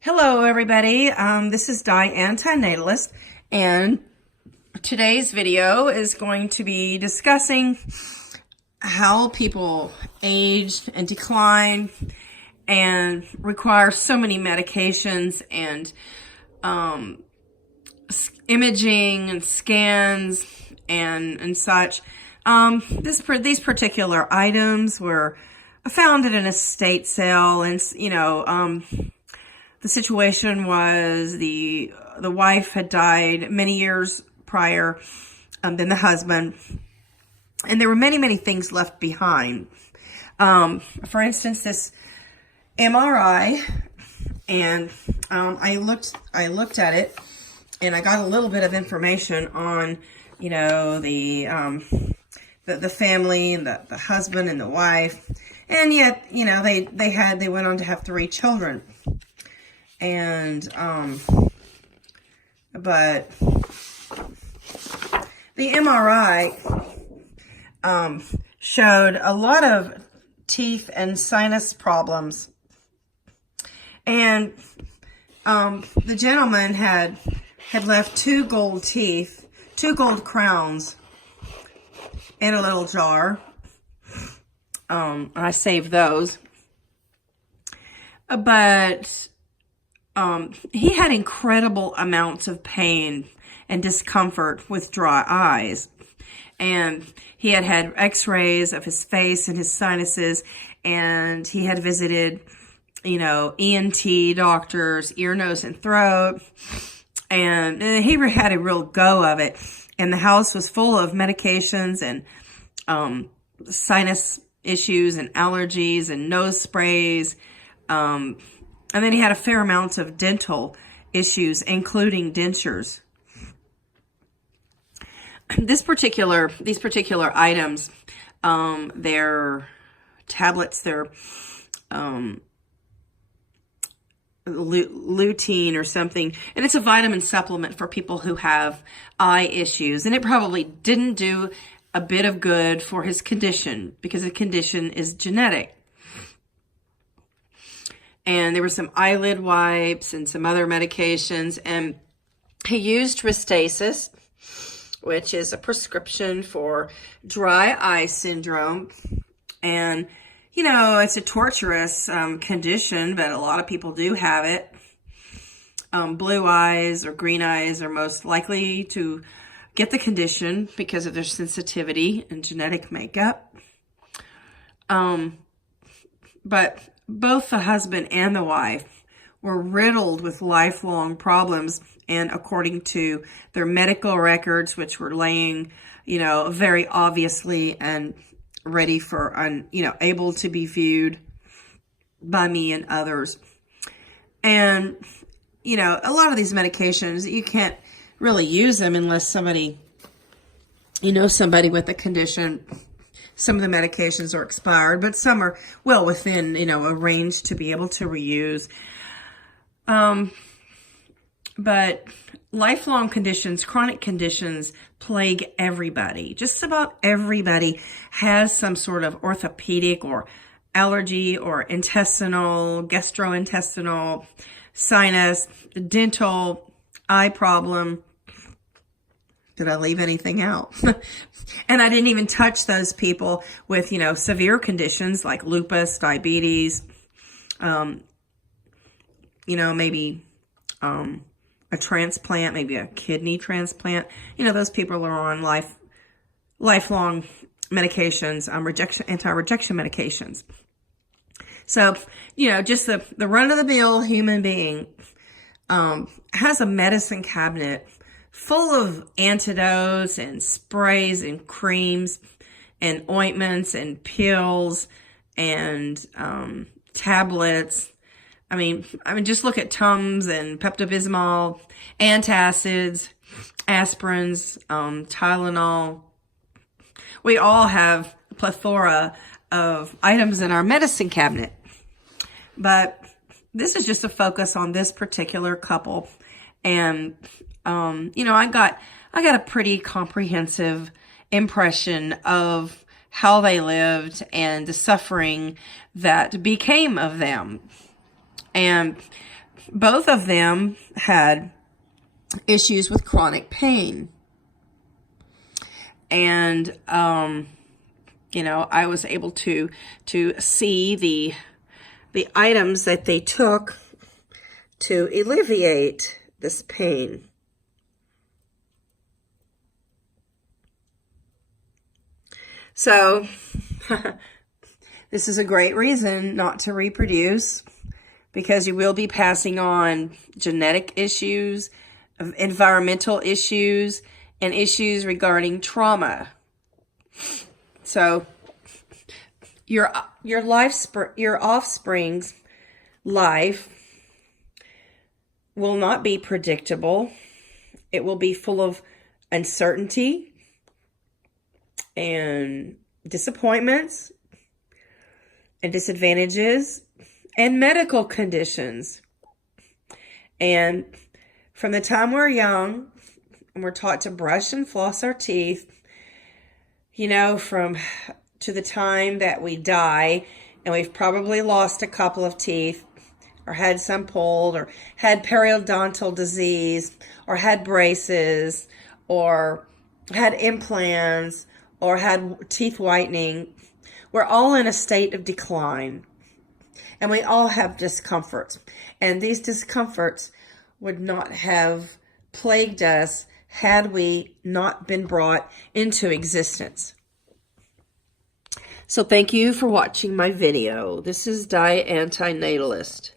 Hello, everybody. This is Di, Antinatalist, and today's video is going to be discussing how people age and decline and require so many medications and imaging and scans and such. These particular items were found at an estate sale, and the situation was the wife had died many years prior than the husband, and there were many things left behind. For instance, this MRI, and I looked at it, and I got a little bit of information on the family and the husband and the wife, and yet they went on to have 3 children. And, but the MRI, showed a lot of teeth and sinus problems. And, the gentleman had left 2 gold teeth, 2 gold crowns in a little jar. I saved those. But he had incredible amounts of pain and discomfort with dry eyes. And he had had x-rays of his face and his sinuses, and he had visited, ENT doctors, ear, nose, and throat. And he had a real go of it. And the house was full of medications and sinus issues and allergies and nose sprays. And then he had a fair amount of dental issues, including dentures. These particular items, they're tablets, they're lutein or something, and it's a vitamin supplement for people who have eye issues. And it probably didn't do a bit of good for his condition, because the condition is genetic. And there were some eyelid wipes and some other medications. And he used Restasis, which is a prescription for dry eye syndrome. And, it's a torturous condition, but a lot of people do have it. Blue eyes or green eyes are most likely to get the condition because of their sensitivity and genetic makeup. But both the husband and the wife were riddled with lifelong problems, and according to their medical records, which were laying, very obviously and ready for, able to be viewed by me and others. And, a lot of these medications, you can't really use them unless somebody with a condition. Some of the medications are expired, but some are well within, a range to be able to reuse. But lifelong conditions, chronic conditions, plague everybody. Just about everybody has some sort of orthopedic or allergy or intestinal, gastrointestinal, sinus, dental, eye problem. Did I leave anything out? And I didn't even touch those people with, severe conditions like lupus, diabetes, maybe a transplant, maybe a kidney transplant. Those people are on lifelong medications, anti-rejection medications. So, just the run-of-the-mill human being has a medicine cabinet full of antidotes and sprays and creams and ointments and pills and tablets. I mean, just look at Tums and Pepto-Bismol, antacids, aspirins, Tylenol. We all have a plethora of items in our medicine cabinet. But this is just a focus on this particular couple. And I got a pretty comprehensive impression of how they lived and the suffering that became of them. And both of them had issues with chronic pain. And, you know, I was able to see the items that they took to alleviate this pain. So, this is a great reason not to reproduce, because you will be passing on genetic issues, environmental issues, and issues regarding trauma. So, your offspring's life will not be predictable. It will be full of uncertainty and disappointments and disadvantages and medical conditions. And from the time we're young and we're taught to brush and floss our teeth, you know, to the time that we die, and we've probably lost a couple of teeth, or had some pulled, or had periodontal disease, or had braces, or had implants, or had teeth whitening. We're all in a state of decline, and we all have discomforts. And these discomforts would not have plagued us had we not been brought into existence. So thank you for watching my video. This is Di Antinatalist.